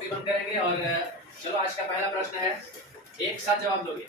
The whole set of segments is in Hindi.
कॉपी बंद करेंगे और चलो आज का पहला प्रश्न है, एक साथ जवाब दोगे।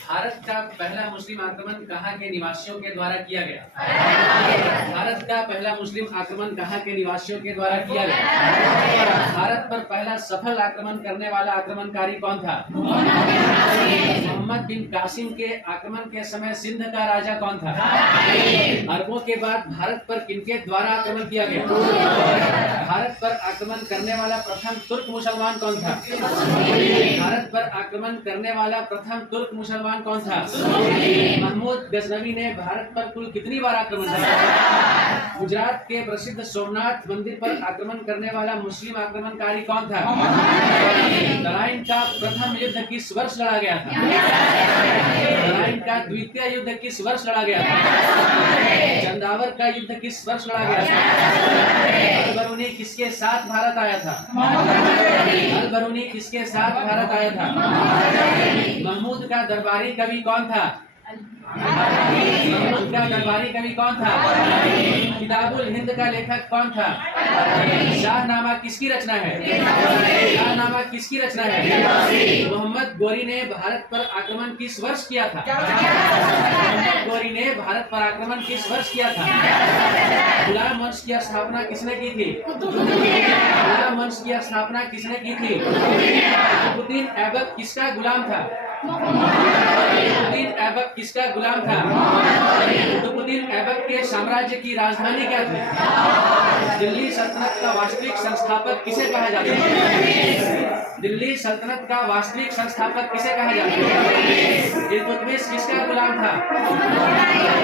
भारत का पहला मुस्लिम आक्रमण कहाँ के निवासियों के द्वारा किया गया? भारत का पहला मुस्लिम आक्रमण कहाँ के निवासियों के द्वारा किया गया? भारत पर पहला सफल आक्रमण करने वाला आक्रमणकारी कौन था? मोहम्मद बिन कासिम के आक्रमण के समय सिंध का राजा कौन था? अरबों के बाद भारत पर किनके द्वारा आक्रमण किया गया? भारत पर आक्रमण करने वाला प्रथम तुर्क मुसलमान कौन था? भारत पर आक्रमण करने वाला प्रथम तुर्क मुसलमान कौन था? महमूद गजनवी ने भारत पर कुल कितनी बार आक्रमण किया? गुजरात के प्रसिद्ध सोमनाथ मंदिर पर आक्रमण करने वाला मुस्लिम आक्रमणकारी कौन था? तराइन का प्रथम युद्ध किस वर्ष लड़ा गया था? तराइन का द्वितीय युद्ध किस वर्ष लड़ा गया था? चंदावर का युद्ध किस वर्ष लड़ा गया था? अल-बरूनी किसके साथ भारत आया था? अल-बरूनी किसके साथ भारत आया था? महमूद का दरबारी कवि कौन था? महमूद का दरबारी कवि कौन था? किताबुल हिंद का लेखक कौन था? शाहनामा किसकी रचना है? शाहनामा किसकी रचना है? मोहम्मद गोरी ने भारत पर आक्रमण किस वर्ष किया था? मोहम्मद गोरी ने भारत पर आक्रमण किस वर्ष किया था? गुलाम वंश की स्थापना किसने की थी? गुलाम वंश की स्थापना किसने की थी? कुतुबुद्दीन ऐबक किसका गुलाम था? कुतुबुद्दीन ऐबक किसका गुलाम था? कुतुबुद्दीन ऐबक के साम्राज्य की राजधानी क्या थी? दिल्ली सल्तनत का वास्तविक संस्थापक किसे कहा जाता है? दिल्ली सल्तनत का वास्तविक संस्थापक किसे कहा जाता है? इल्तुतमिश किसका गुलाम था?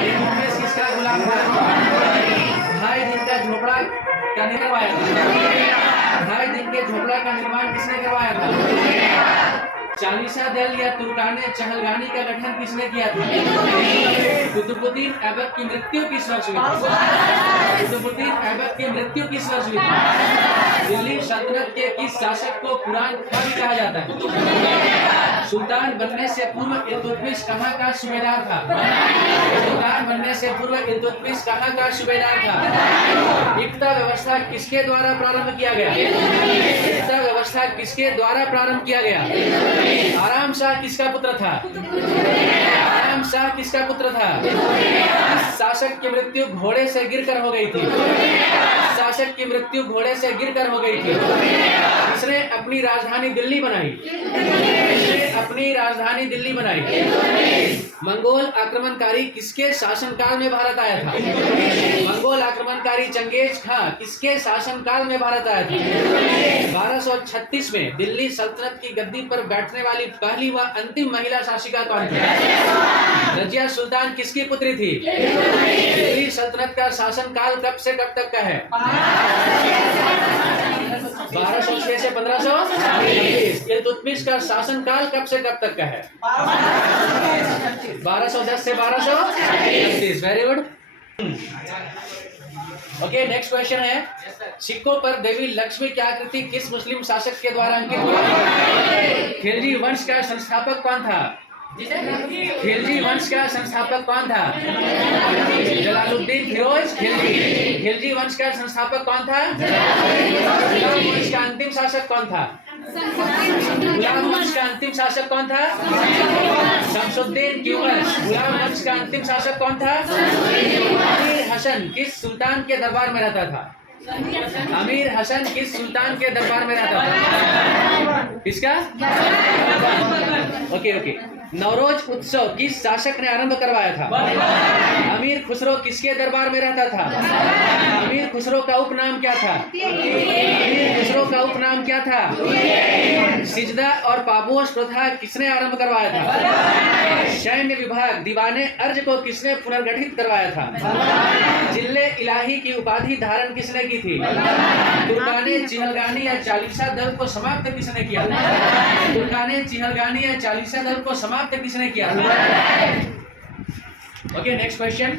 इल्तुतमिश किसका गुलाम था? ढाई दिन का झोपड़ा का निर्माण ढाई दिन के झोपड़ा का निर्माण किसने करवाया था? चालीसा दल या तुर्काने चहलगानी का गठन किसने किया था? कुतुबुद्दीन ऐबक की मृत्यु किस वर्ष हुई? कुतुबुद्दीन ऐबक की मृत्यु किस वर्ष हुई? दिल्ली सल्तनत के किस शासक को कुरान खां कहा जाता है? सुल्तान बनने से पूर्व इल्तुतमिश कहाँ का सूबेदार था? सुल्तान बनने से पूर्व इल्तुतमिश कहाँ का सूबेदार था? इक्ता व्यवस्था किसके द्वारा प्रारंभ किया गया? इक्ता व्यवस्था किसके द्वारा प्रारंभ किया गया? आराम शाह किसका पुत्र था? आराम शाह किसका पुत्र था? शासक की मृत्यु घोड़े से गिरकर हो गई थी। शासक की मृत्यु घोड़े से गिरकर हो गई थी। इसने अपनी राजधानी दिल्ली बनाई। इसने अपनी राजधानी दिल्ली बनाई। मंगोल आक्रमणकारी किसके शासनकाल में भारत आया था? मंगोल आक्रमणकारी चंगेज खां किसके शासनकाल में भारत आया था? 1236 में दिल्ली सल्तनत की गद्दी पर बैठने वाली पहली व अंतिम महिला शासिका कौन थी? रजिया सुल्तान किसकी पुत्री थी? दिल्ली सल्तनत का शासनकाल कब से कब तक का है? 1206 से 1536। इल्तुतमिश का शासनकाल कब से कब तक का है? 1210 से 1236। Very good. Okay, next question है, सिक्कों पर देवी लक्ष्मी की आकृति किस मुस्लिम शासक के द्वारा अंकित हुई? खिलजी वंश का संस्थापक कौन था? खिलजी वंश का संस्थापक कौन था? जलालुद्दीन फिरोज खिलजी। खिलजी वंश का संस्थापक कौन था? गुलाम वंश का अंतिम शासक कौन था? गुलाम वंश का अंतिम शासक कौन था? शमसुद्दीन किलवंश। गुलाम वंश का अंतिम शासक कौन था? अमीर हसन किस सुल्तान के दरबार में रहता था? अमीर हसन किस सुल्तान के दरबार में रहता था? किसका? ओके। नवरोज उत्सव किस शासक ने आरंभ करवाया था? अमीर खुसरो किसके दरबार में रहता था? अमीर खुसरो का उपनाम क्या था? अमीर खुसरो का उपनाम क्या था? सिजदा और पापोश प्रथा किसने आरंभ करवाया था? सैन्य विभाग दीवाने अर्ज को किसने पुनर्गठित करवाया था? जिल्ले इलाही की उपाधि धारण किसने की थी? तुर्काने चिहलगानी या चालीसा दल को समाप्त किसने किया? तुर्काने चिहलगानी या चालीसा दल को समाप्त किसने किया? ओके, नेक्स्ट क्वेश्चन,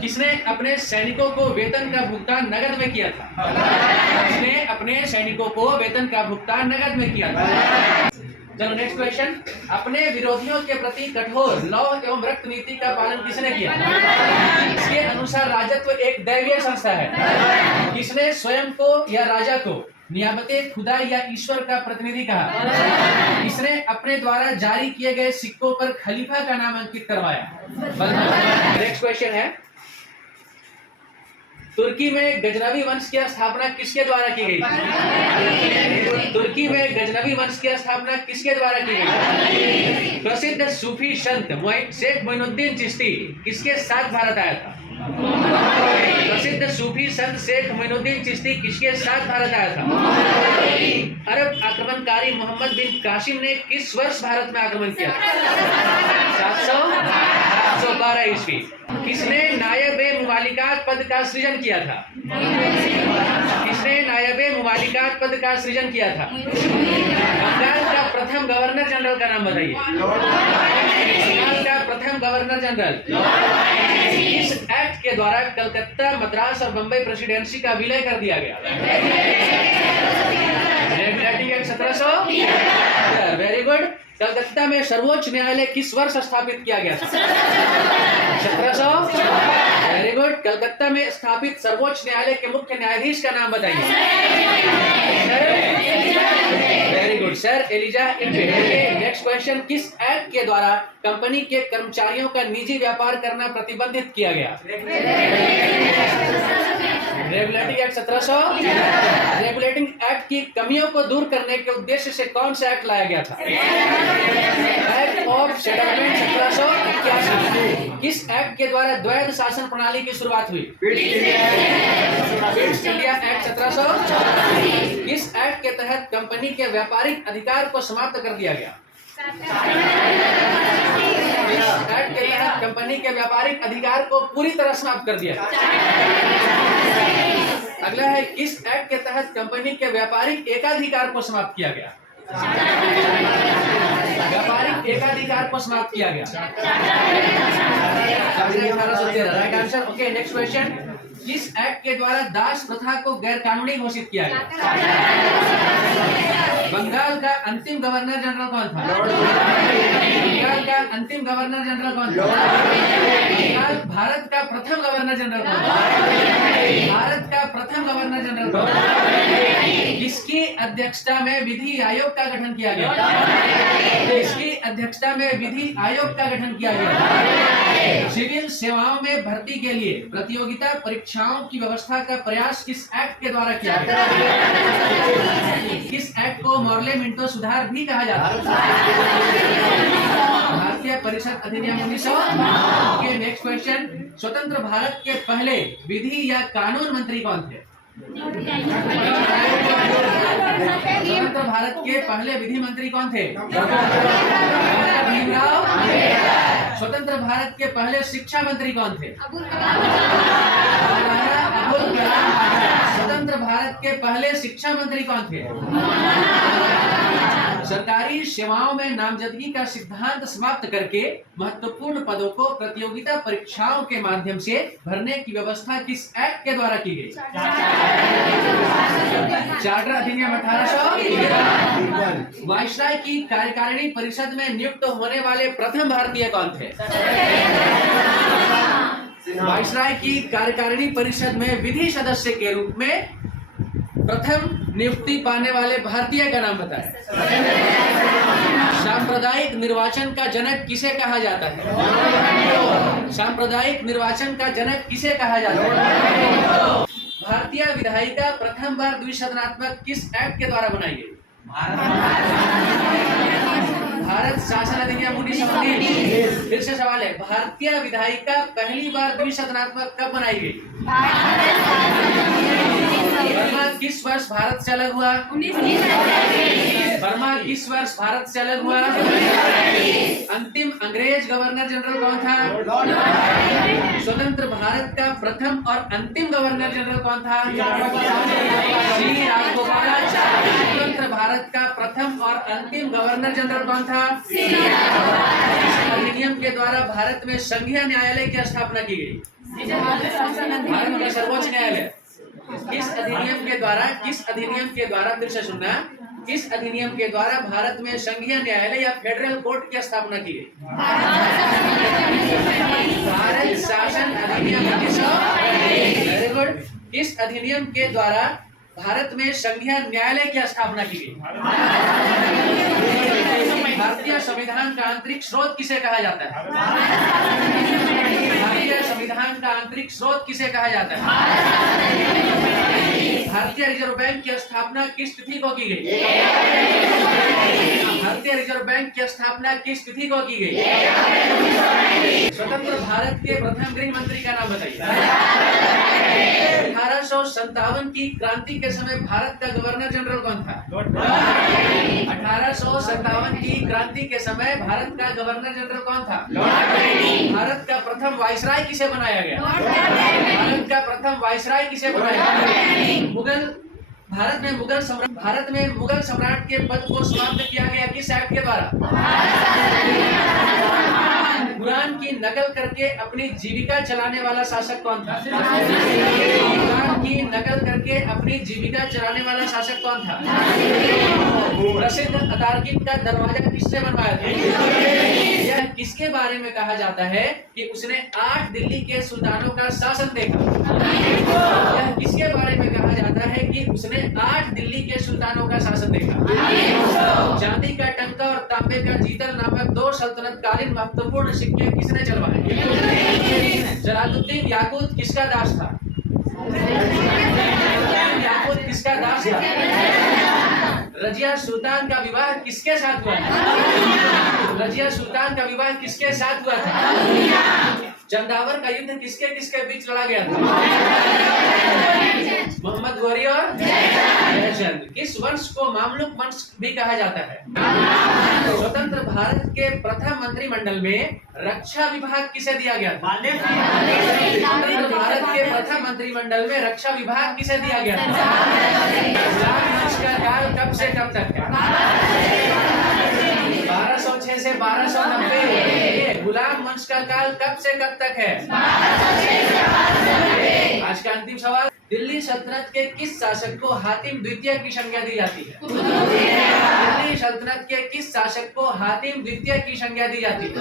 किसने अपने सैनिकों को वेतन का भुगतान नगद में किया था? किसने अपने सैनिकों को वेतन का भुगतान नगद में किया था? चलो नेक्स्ट क्वेश्चन। अपने विरोधियों के प्रति कठोर लौ एवं रक्त नीति का पालन किसने किया? इसके अनुसार राजत्व एक दैवीय संस्था है। किसने स्वयं को या राजा को नियामते खुदा या ईश्वर का प्रतिनिधि कहा? किसने अपने द्वारा जारी किए गए सिक्कों पर खलीफा का नाम अंकित करवाया? नेक्स्ट क्वेश्चन है, तुर्की में गजनवी वंश की स्थापना किसके द्वारा की गई? तुर्की में गजनवी वंश की स्थापना किसके द्वारा की गई? प्रसिद्ध सूफी संत शेख मोइनुद्दीन चिश्ती किसके साथ भारत आया था? प्रसिद्ध सूफी संत शेख मोइनुद्दीन चिश्ती किसके साथ भारत आया था? अरब आक्रमणकारी मोहम्मद बिन कासिम ने किस वर्ष भारत में आक्रमण किया? 712 ईस्वी। किसने नायबे मुमालिकात पद का सृजन किया था? किसने नायबे मुमालिकात पद का सृजन किया था? बंगाल का प्रथम गवर्नर जनरल का नाम बताइए। बंगाल का प्रथम गवर्नर जनरल। इस एक्ट के द्वारा कलकत्ता, मद्रास और बंबई प्रेसिडेंसी का विलय कर दिया गया। Regulating act 1773। Very good. Calcutta में सर्वोच्च न्यायालय किस वर्ष स्थापित किया गया था? 1700। Very good. कलकत्ता में स्थापित सर्वोच्च न्यायालय के मुख्य न्यायाधीश का नाम बताइए। Very good sir, Elijah Impey. Next question, किस एक्ट के द्वारा कंपनी के कर्मचारियों का निजी व्यापार करना प्रतिबंधित किया गया? Regulating act 1700। रेगुलेटिंग एक्ट की कमियों को दूर करने के उद्देश्य से कौन सा एक्ट लाया गया था? Act of settlement 1781। किस एक्ट के द्वारा द्वैध शासन प्रणाली की शुरुआत हुई? East India act 1700। किस एक्ट के तहत कंपनी के व्यापारिक अधिकार को समाप्त कर दिया गया? एक्ट के तहत कंपनी के व्यापारिक अधिकार को पूरी तरह समाप्त कर दिया। अगला है, किस एक्ट के तहत कंपनी के व्यापारिक एकाधिकार को समाप्त किया गया? व्यापारिक एकाधिकार को समाप्त किया गया। 1813। Right answer. Okay, next question, किस एक्ट के द्वारा दास प्रथा को गैर कानूनी घोषित किया गया? बंगाल का अंतिम गवर्नर जनरल कौन था? बंगाल का अंतिम गवर्नर जनरल कौन था? बंगाल भारत का प्रथम गवर्नर जनरल कौन था? भारत का प्रथम गवर्नर जनरल कौन था? किसकी अध्यक्षता में विधि आयोग का गठन किया गया? किसकी अध्यक्षता में विधि आयोग का गठन किया गया? सिविल सेवाओं में भर्ती के लिए प्रतियोगिता परीक्षाओं की व्यवस्था का प्रयास किस एक्ट के द्वारा किया गया? किस एक्ट को मॉर्ले मिंटो सुधार भी कहा जाता है? भारतीय परिषद अधिनियम 1900। के नेक्स्ट क्वेश्चन, स्वतंत्र भारत के पहले विधि या कानून मंत्री कौन थे? स्वतंत्र भारत के पहले विधि मंत्री कौन थे? भीमराव। स्वतंत्र भारत के पहले शिक्षा मंत्री कौन थे? अबुल कलाम। स्वतंत्र भारत के पहले शिक्षा मंत्री कौन थे? सरकारी सेवाओं में नामजदगी का सिद्धांत समाप्त करके महत्वपूर्ण पदों को प्रतियोगिता परीक्षाओं के माध्यम से भरने की व्यवस्था किस एक्ट के द्वारा की गई? चार्टर अधिनियम 1800। वायसराय की कार्यकारिणी परिषद में नियुक्त होने वाले प्रथम भारतीय कौन थे? वायसराय की कार्यकारिणी परिषद में विधि सदस्य के रूप में प्रथम नियुक्ति पाने वाले भारतीय का नाम बताएं। सांप्रदायिक निर्वाचन का जनक किसे कहा जाता है? सांप्रदायिक निर्वाचन का जनक किसे कहा जाता है? भारतीय विधायिका प्रथम बार द्विसदनात्मक किस एक्ट के द्वारा बनाई गई? भारत शासन अधिनियम 1919। फिर से सवाल है, भारतीय विधायिका पहली बार द्विसदनात्मक कब बनाई गई? बर्मा किस वर्ष भारत से अलग हुआ? बर्मा किस वर्ष भारत से अलग हुआ? अंतिम अंग्रेज गवर्नर जनरल कौन था? स्वतंत्र भारत का प्रथम और अंतिम गवर्नर जनरल कौन था? श्री राजगोपालाचारी। स्वतंत्र भारत का प्रथम और अंतिम गवर्नर जनरल कौन था? अधिनियम के द्वारा भारत में संघीय न्यायालय की स्थापना की गई। भारत का सर्वोच्च न्यायालय किस अधिनियम के द्वारा फिर से सुनना, किस अधिनियम के द्वारा भारत में संघीय न्यायालय या फेडरल कोर्ट की स्थापना की गई? भारत शासन अधिनियम 1900। Very good. किस अधिनियम के द्वारा भारत में संघीय न्यायालय की स्थापना की गई? भारतीय संविधान का आंतरिक स्रोत किसे कहा जाता है? भारतीय संविधान का आंतरिक स्रोत किसे कहा जाता है? भारतीय रिजर्व बैंक की स्थापना किस तिथि को की गई? भारतीय रिजर्व बैंक की स्थापना किस तिथि को की गई? स्वतंत्र भारत के प्रथम गृह मंत्री का नाम बताइए। 1857 की क्रांति के समय भारत का गवर्नर जनरल कौन था? 1857 की क्रांति के समय भारत का गवर्नर जनरल कौन था? भारत का प्रथम वायसराय किसे बनाया गया? भारत का प्रथम वायसराय किसे बनाया गया? भारत में मुगल सम्राट के पद को समाप्त किया गया किस एक्ट के द्वारा? कुरान की नकल करके अपनी जीविका चलाने वाला शासक कौन था? कुरान की नकल करके अपनी जीविका चलाने वाला शासक कौन था? प्रसिद्ध अतार्किक का दरवाजा किसने बनवाया था? यह किसके बारे में कहा जाता है कि उसने 8 दिल्ली के सुल्तानों का शासन देखा? यह किसके बारे में कहा जाता है कि उसने 8 दिल्ली के सुल्तानों का शासन देखा? चांदी का टंका और तांबे का जीतल नामक 2 सल्तनतकालीन महत्वपूर्ण सिक्के किसने चलवाए? जलालुद्दीन याकूत किसका दास था? याकूत किसका दास था? रजिया सुल्तान का विवाह किसके साथ हुआ था? रजिया सुल्तान का विवाह किसके साथ हुआ था? चंदावर का युद्ध किसके किसके बीच लड़ा गया था? मोहम्मद गौरी और जयचंद। किस वंश को मामलुक वंश भी कहा जाता है? स्वतंत्र भारत के प्रथम मंत्रिमंडल में रक्षा विभाग किसे दिया गया था? स्वतंत्र भारत के प्रथम मंत्रिमंडल में रक्षा विभाग किसे दिया गया था? गुलाम वंश का काल कब से कब तक है? 1206 से 1290। गुलाम वंश का काल कब से कब तक है? आज का अंतिम सवाल, दिल्ली सल्तनत के किस शासक को हातिम द्वितीय की संज्ञा दी जाती है? दिल्ली सल्तनत के किस शासक को हातिम द्वितीय की संज्ञा दी जाती है?